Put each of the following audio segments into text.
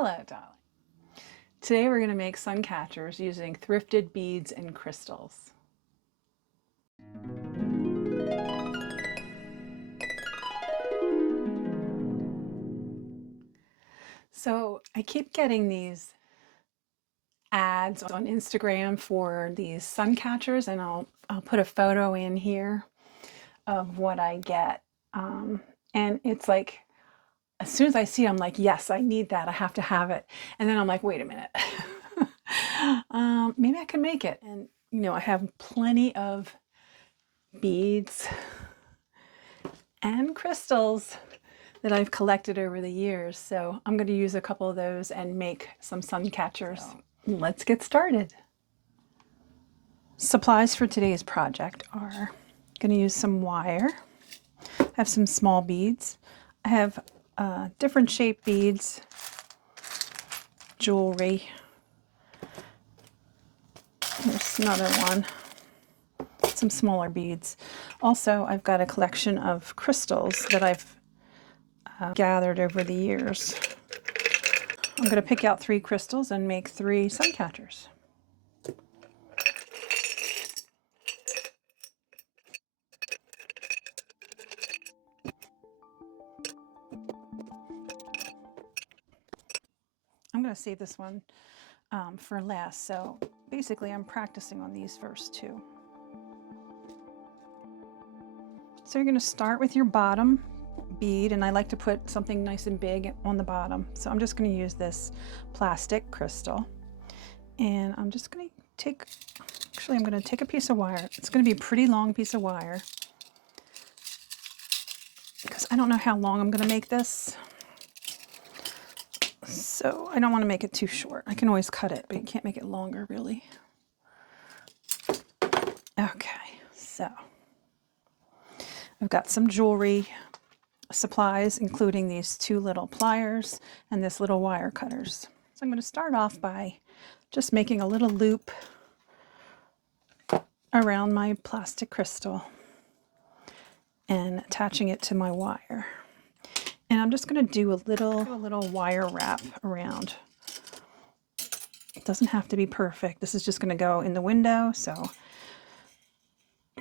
Hello, darling. Today we're going to make sun catchers using thrifted beads and crystals. So I keep getting these ads on Instagram for these sun catchers, and I'll put a photo in here of what I get. And it's like, as soon as I see it, I'm like, yes, I need that. I have to have it. And then I'm like, wait a minute. Maybe I can make it. And, you know, I have plenty of beads and crystals that I've collected over the years. So I'm going to use a couple of those and make some sun catchers. So let's get started. Supplies for today's project are going to use some wire. I have some small beads. I have different shaped beads, jewelry. There's another one. Some smaller beads. Also, I've got a collection of crystals that I've gathered over the years. I'm going to pick out 3 crystals and make 3 sun catchers. I'm going to save this one for last, so basically I'm practicing on these first 2. So you're going to start with your bottom bead, and I like to put something nice and big on the bottom. So I'm just going to use this plastic crystal, and I'm just going to take, actually I'm going to take a piece of wire. It's going to be a pretty long piece of wire because I don't know how long I'm going to make this. So I don't want to make it too short. I can always cut it, but you can't make it longer really. Okay, so I've got some jewelry supplies, including these 2 little pliers and this little wire cutters. So I'm going to start off by just making a little loop around my plastic crystal and attaching it to my wire. And I'm just going to do a little wire wrap around. It doesn't have to be perfect. This is just going to go in the window, so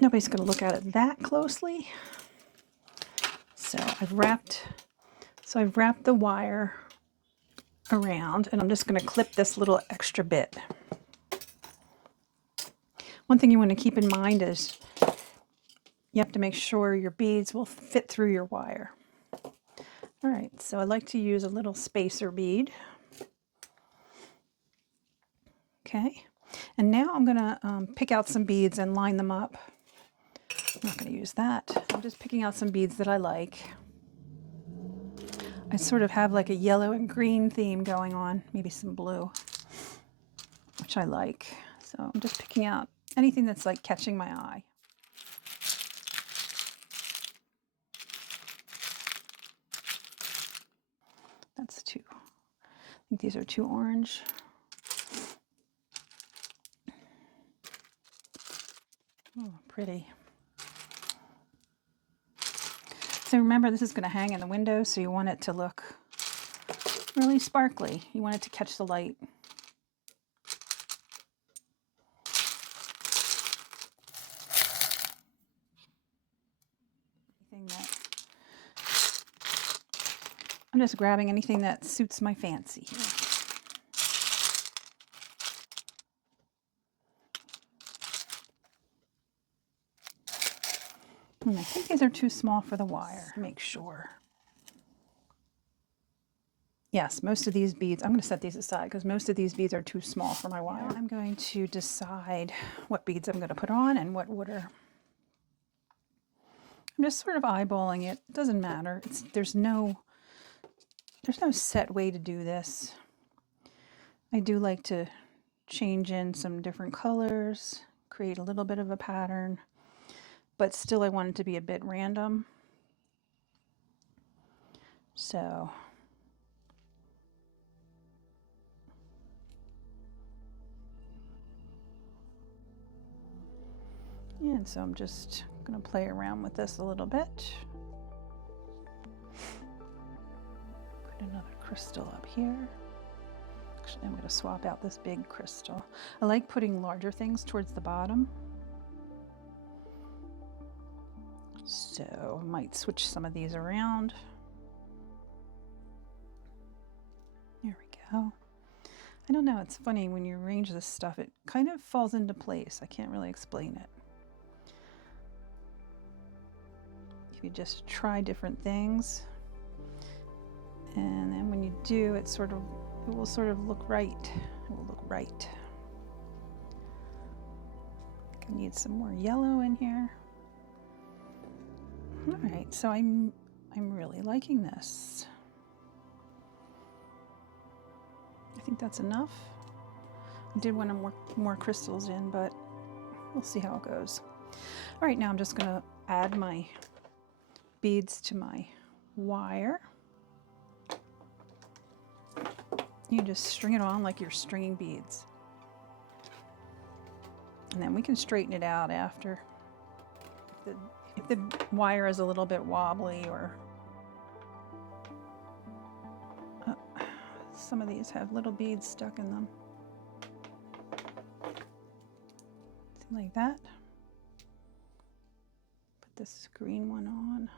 nobody's going to look at it that closely. So I've wrapped the wire around, and I'm just going to clip this little extra bit. One thing you want to keep in mind is you have to make sure your beads will fit through your wire. All right, so I like to use a little spacer bead. Okay, and now I'm going to pick out some beads and line them up. I'm not going to use that. I'm just picking out some beads that I like. I sort of have like a yellow and green theme going on, maybe some blue, which I like. So I'm just picking out anything that's like catching my eye. That's 2. I think these are 2 orange. Oh, pretty. So remember, this is going to hang in the window, so you want it to look really sparkly. You want it to catch the light. I'm just grabbing anything that suits my fancy here. And I think these are too small for the wire. Make sure. Yes, most of these beads, I'm going to set these aside because most of these beads are too small for my wire. I'm going to decide what beads I'm going to put on and what order. I'm just sort of eyeballing it. It doesn't matter. There's no set way to do this. I do like to change in some different colors, create a little bit of a pattern, but still I want it to be a bit random. So and so I'm just going to play around with this a little bit. Put another crystal up here. Actually, I'm going to swap out this big crystal. I like putting larger things towards the bottom. So I might switch some of these around. There we go. I don't know, it's funny when you arrange this stuff, it kind of falls into place. I can't really explain it. If you just try different things, and then when you do, it will sort of look right. It will look right. I need some more yellow in here. All right, so I'm really liking this. I think that's enough. I did want to work more crystals in, but we'll see how it goes. All right, now I'm just going to add my beads to my wire. You just string it on like you're stringing beads. And then we can straighten it out after. If the wire is a little bit wobbly, or some of these have little beads stuck in them. Something like that. Put this green one on.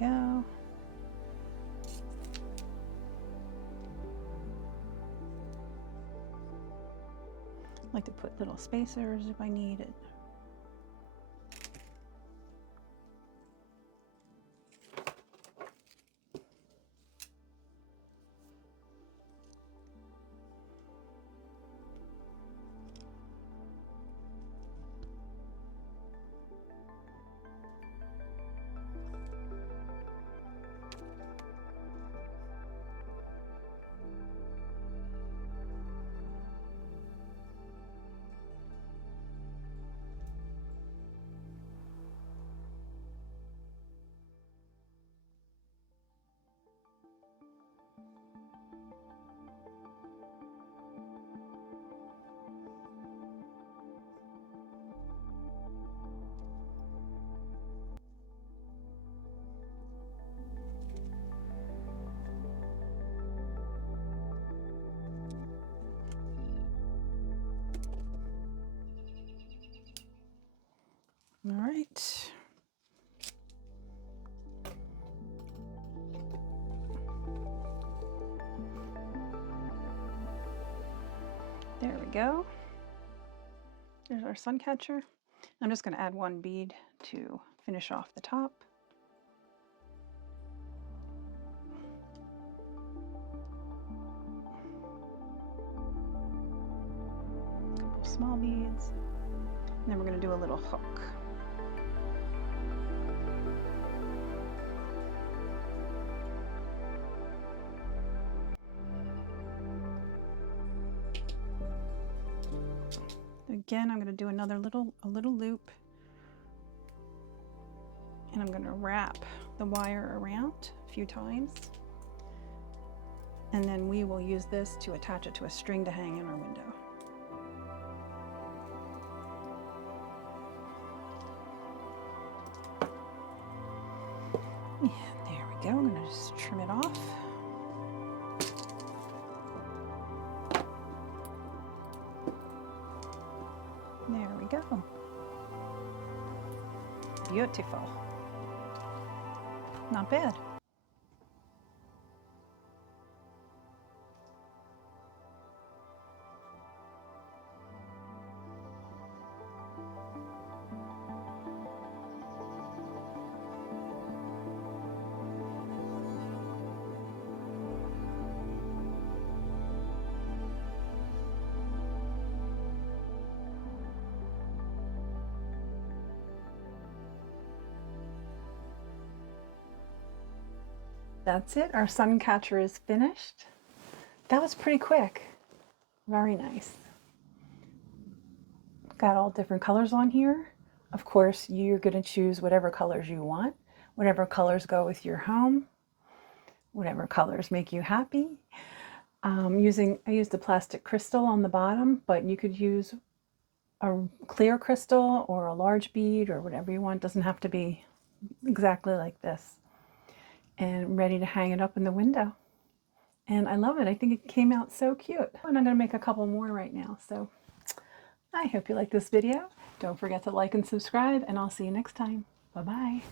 There we go. I like to put little spacers if I need it. All right. There we go. There's our Suncatcher. I'm just going to add one bead to finish off the top. A couple small beads. And then we're going to do a little hook. Again, I'm going to do a little loop, and I'm going to wrap the wire around a few times, and then we will use this to attach it to a string to hang in our window. And there we go. I'm going to just trim it off. There we go. Beautiful. Not bad. That's it. Our Suncatcher is finished. That was pretty quick. Very nice. Got all different colors on here. Of course, you're going to choose whatever colors you want, whatever colors go with your home, whatever colors make you happy. I used the plastic crystal on the bottom, but you could use a clear crystal or a large bead or whatever you want. It doesn't have to be exactly like this. And ready to hang it up in the window. And I love it. I think it came out so cute. And I'm going to make a couple more right now. So I hope you like this video. Don't forget to like and subscribe, and I'll see you next time. Bye-bye.